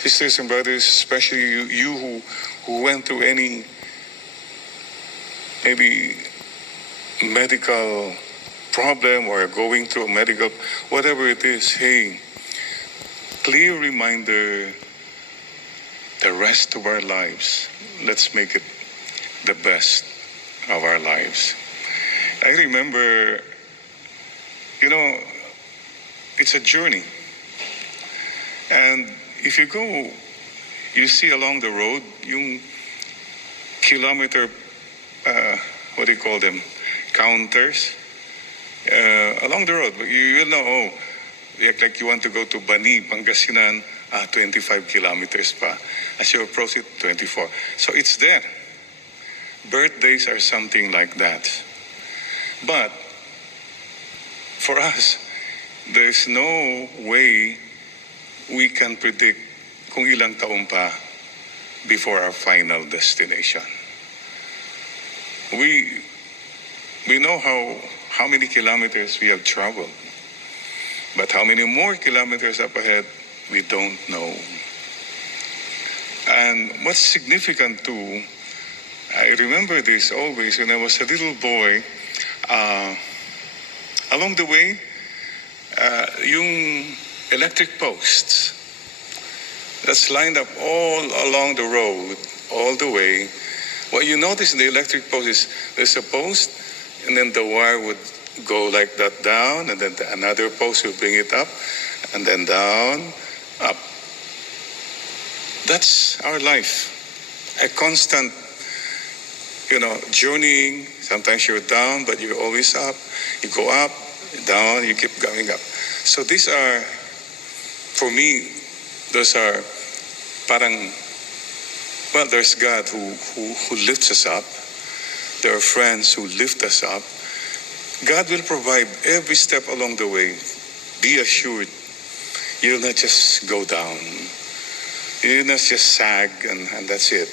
sisters and brothers, especially you who went through any maybe medical problem or going through a medical, whatever it is, hey, clear reminder, the rest of our lives, let's make it the best of our lives. I remember, it's a journey. And if you go, you see along the road, yung kilometer, what do you call them, counters, along the road. You will know, like you want to go to Bani, Pangasinan, 25 kilometers pa. As you approach it, 24. So it's there. Birthdays are something like that. But for us, there's no way we can predict kung ilang taon pa before our final destination. We know how many kilometers we have traveled, but how many more kilometers up ahead, we don't know. And what's significant too, I remember this always when I was a little boy, along the way, yung electric posts that's lined up all along the road, all the way. What you notice in the electric post is there's a post, and then the wire would go like that down, and then another post will bring it up, and then down, up. That's our life. A constant, journeying. Sometimes you're down, but you're always up. You go up, down, you keep going up. So these are, for me, those are parang, well, there's God who lifts us up. There are friends who lift us up. God will provide every step along the way. Be assured, you'll not just go down. You'll not just sag and that's it.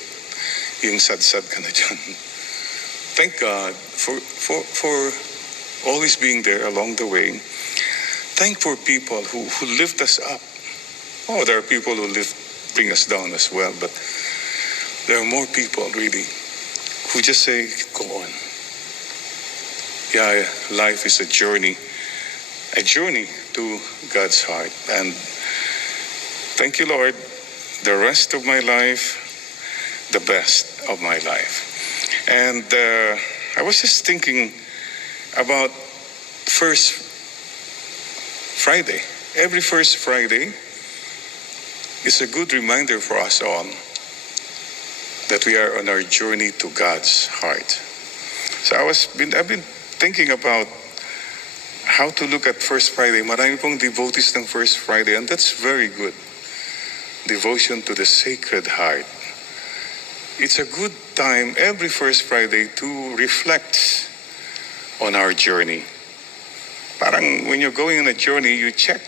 Yung sad-sad ka na dyan. Thank God for always being there along the way. Thank for people who lift us up. Oh, there are people who bring us down as well, but there are more people really who just say, go on. Yeah, life is a journey to God's heart. And thank you, Lord, the rest of my life, the best of my life. And I was just thinking about First Friday. Every First Friday is a good reminder for us all that we are on our journey to God's heart. So I've been thinking about how to look at First Friday. Marami pong devotees ng First Friday, and that's very good. Devotion to the Sacred Heart. It's a good time every First Friday to reflect on our journey. Parang when you're going on a journey, you check.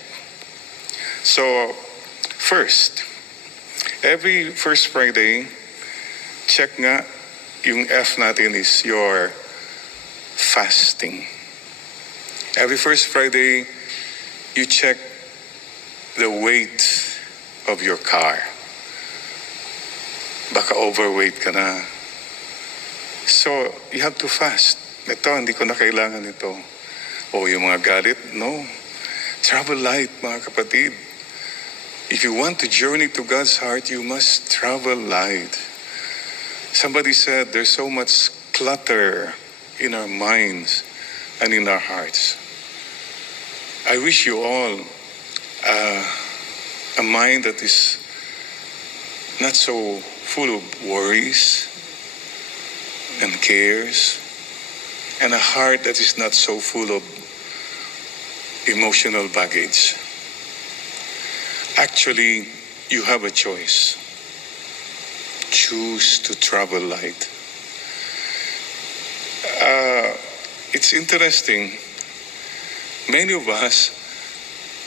So, first, every First Friday, check nga, yung F natin is your fasting. Every First Friday, you check the weight of your car. Baka overweight ka na. So, you have to fast. Ito, hindi ko na kailangan ito. O yung mga galit, no. Travel light, mga kapatid. If you want to journey to God's heart, you must travel light. Somebody said there's so much clutter in our minds and in our hearts. I wish you all a mind that is not so full of worries and cares, and a heart that is not so full of emotional baggage. Actually, you have a choice. Choose to travel light. It's interesting. Many of us,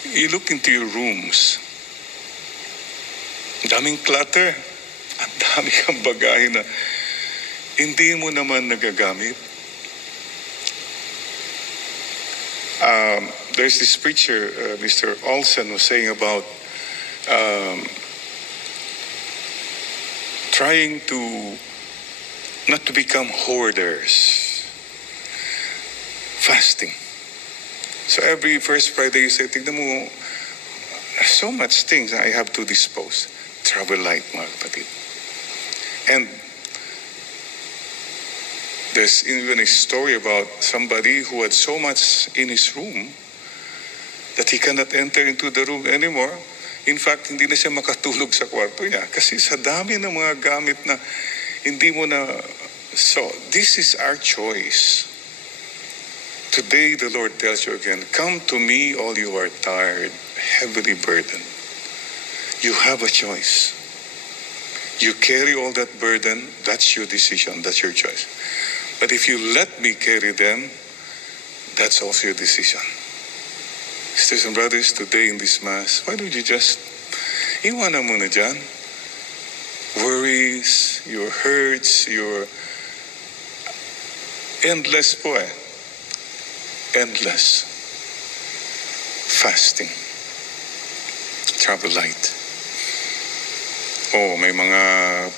you look into your rooms. Daming clutter. Ang dami kang bagahe na hindi mo naman nagagamit. There's this preacher, Mr. Olson, was saying about trying to not to become hoarders. Fasting. So every first Friday you say, tignan mo, so much things I have to dispose. Travel light, mga kapatid. And there's even a story about somebody who had so much in his room that he cannot enter into the room anymore. In fact, hindi na siya makatulog sa kwarto niya kasi sa dami ng mga gamit na hindi mo na. So, this is our choice. Today, the Lord tells you again, come to me, all you are tired, heavily burdened. You have a choice. You carry all that burden, that's your decision, that's your choice. But if you let me carry them, that's also your decision. Sisters and brothers, today in this Mass, why don't you just, iwanan mo na dyan. Worries, your hurts, your endless po endless fasting. Travel light. Oh, may mga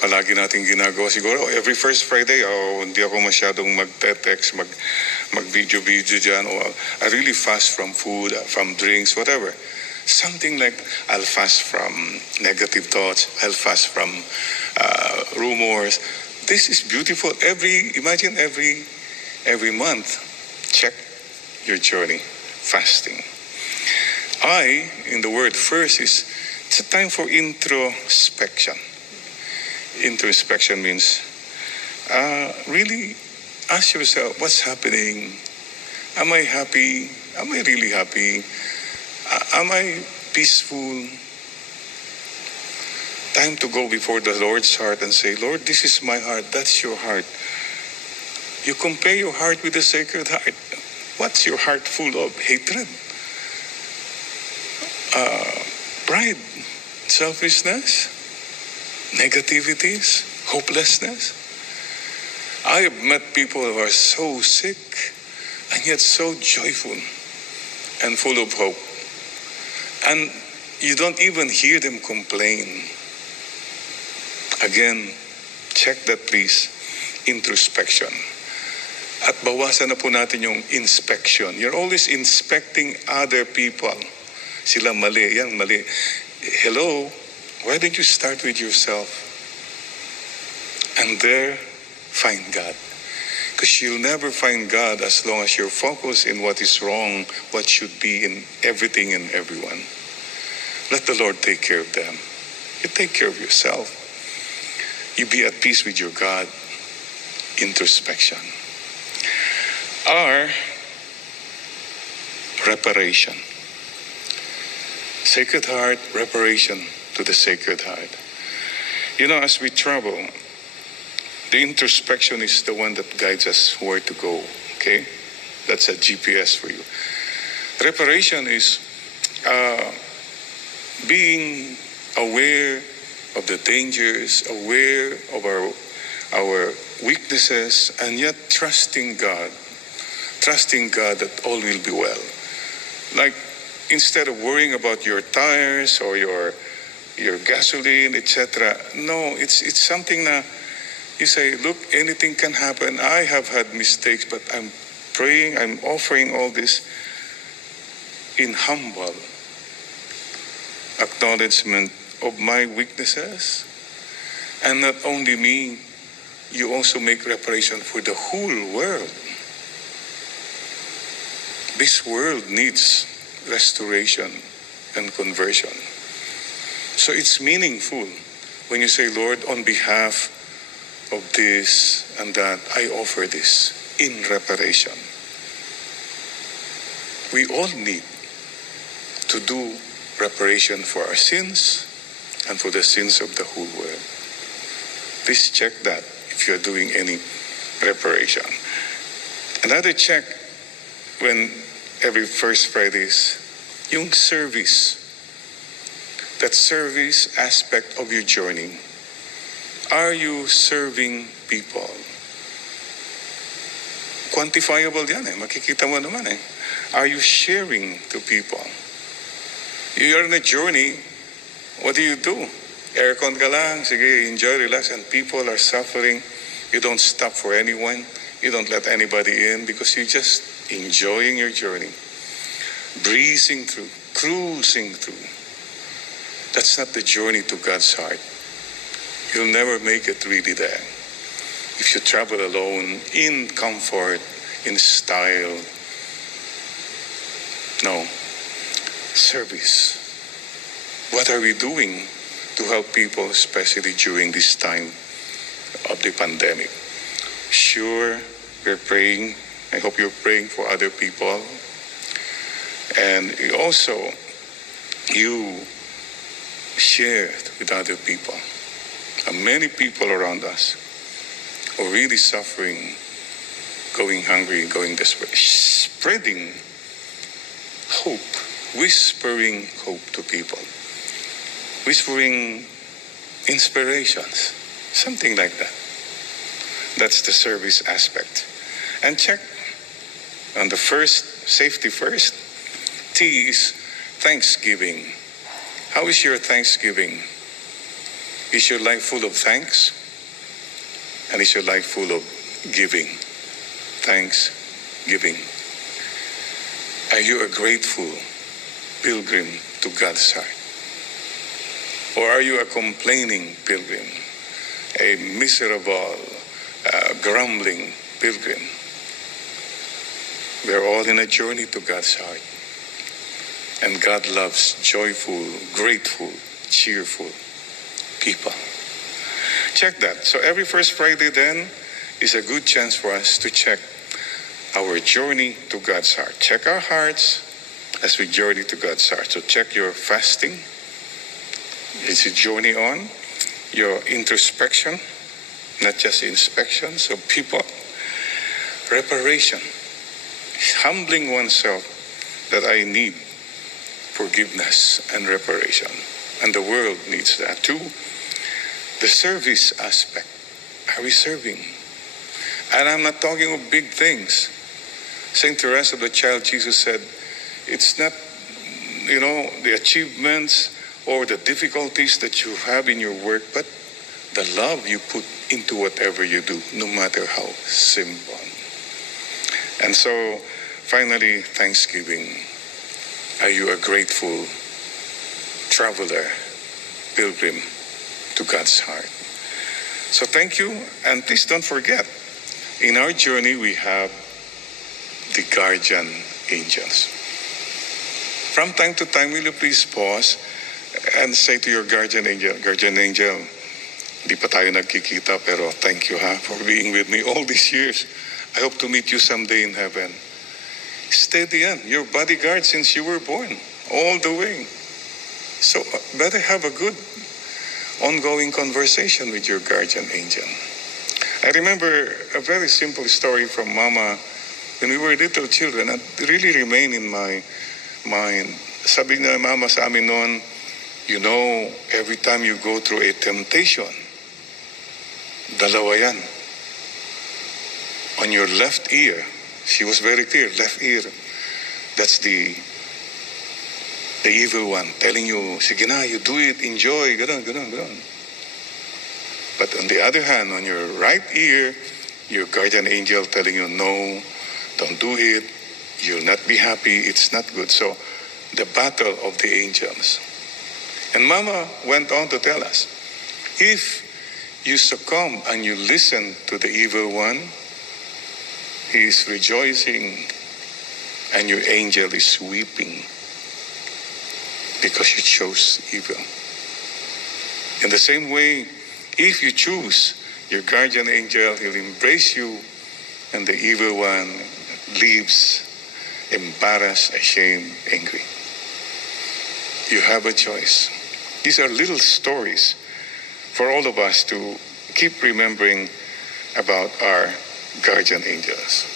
palagi nating ginagawa siguro. Every first Friday, hindi ako masyadong mag-text, mag-video dyan. I really fast from food, from drinks, whatever. Something like, I'll fast from negative thoughts. I'll fast from rumors. This is beautiful. Imagine every month, check your journey, fasting. In the word first is, it's a time for introspection. Introspection means really ask yourself, what's happening? Am I happy? Am I really happy? Am I peaceful? Time to go before the Lord's heart and say, Lord, this is my heart, that's your heart. You compare your heart with the Sacred Heart. What's your heart full of? Hatred? Pride? Selfishness? Negativities? Hopelessness? I have met people who are so sick and yet so joyful and full of hope. And you don't even hear them complain. Again, check that please. Introspection. At bawasan na po natin yung inspection. You're always inspecting other people. Sila mali, yan mali. Hello, why don't you start with yourself? And there, find God. Because you'll never find God as long as you're focused in what is wrong, what should be in everything and everyone. Let the Lord take care of them. You take care of yourself. You be at peace with your God. Introspection. R, reparation. Sacred Heart, reparation to the Sacred Heart. You know, as we travel, the introspection is the one that guides us where to go, okay? That's a GPS for you. Reparation is being aware of the dangers, aware of our weaknesses, and yet trusting God that all will be well. Like, instead of worrying about your tires or your gasoline, etc. No, it's something that you say, look, anything can happen. I have had mistakes, but I'm praying, I'm offering all this in humble acknowledgement of my weaknesses. And not only me, you also make reparation for the whole world. This world needs restoration and conversion. So it's meaningful when you say, Lord, on behalf of this and that, I offer this in reparation. We all need to do reparation for our sins and for the sins of the whole world. Please check that if you're doing any reparation. Another check when every first Fridays, yung service. That service aspect of your journey. Are you serving people? Quantifiable yan eh. Makikita mo naman eh. Are you sharing to people? You're on a journey. What do? Aircon ka lang, sige, enjoy, relax, and people are suffering. You don't stop for anyone. You don't let anybody in because you're just enjoying your journey, breezing through, cruising through. That's not the journey to God's heart. You'll never make it really there. If you travel alone, in comfort, in style, no. Service. What are we doing to help people, especially during this time of the pandemic? Sure, we're praying. I hope you're praying for other people. And also, you share with other people. Many people around us are really suffering, going hungry, going desperate, spreading hope, whispering hope to people, whispering inspirations, something like that. That's the service aspect. And check on the first, safety first. T is thanksgiving. How is your thanksgiving? Is your life full of thanks? And is your life full of giving? Thanksgiving. Are you a grateful pilgrim to God's heart? Or are you a complaining pilgrim? A miserable, grumbling pilgrim? We're all in a journey to God's heart. And God loves joyful, grateful, cheerful people. Check that. So every first Friday then is a good chance for us to check our journey to God's heart. Check our hearts as we journey to God's heart. So check your fasting. Is it journey on? Your introspection, not just inspection. So people, reparation, humbling oneself that I need forgiveness and reparation. And the world needs that too. The service aspect. Are we serving? And I'm not talking of big things. St. Teresa of the Child Jesus said, it's not, the achievements or the difficulties that you have in your work, but the love you put into whatever you do, no matter how simple. And so, finally, thanksgiving. Are you a grateful traveler, pilgrim to God's heart? So thank you, and please don't forget, in our journey we have the guardian angels. From time to time, will you please pause and say to your guardian angel, di pa tayo nagkikita, pero thank you for being with me all these years. I hope to meet you someday in heaven. Stay the end, your bodyguard since you were born, all the way. So better have a good ongoing conversation with your guardian angel. I remember a very simple story from Mama when we were little children, and it really remained in my mind. Sabi na Mama sa amin noon, every time you go through a temptation, dalawa yan. On your left ear, she was very clear, left ear, that's the evil one telling you, sige na, you do it, enjoy, ganon. But on the other hand, on your right ear, your guardian angel telling you, no, don't do it, you'll not be happy, it's not good. So, the battle of the angels. And Mama went on to tell us, if you succumb and you listen to the evil one, he is rejoicing and your angel is weeping because you chose evil. In the same way, if you choose your guardian angel, he'll embrace you, and the evil one leaves embarrassed, ashamed, angry. You have a choice. These are little stories for all of us to keep remembering about our guardian angels.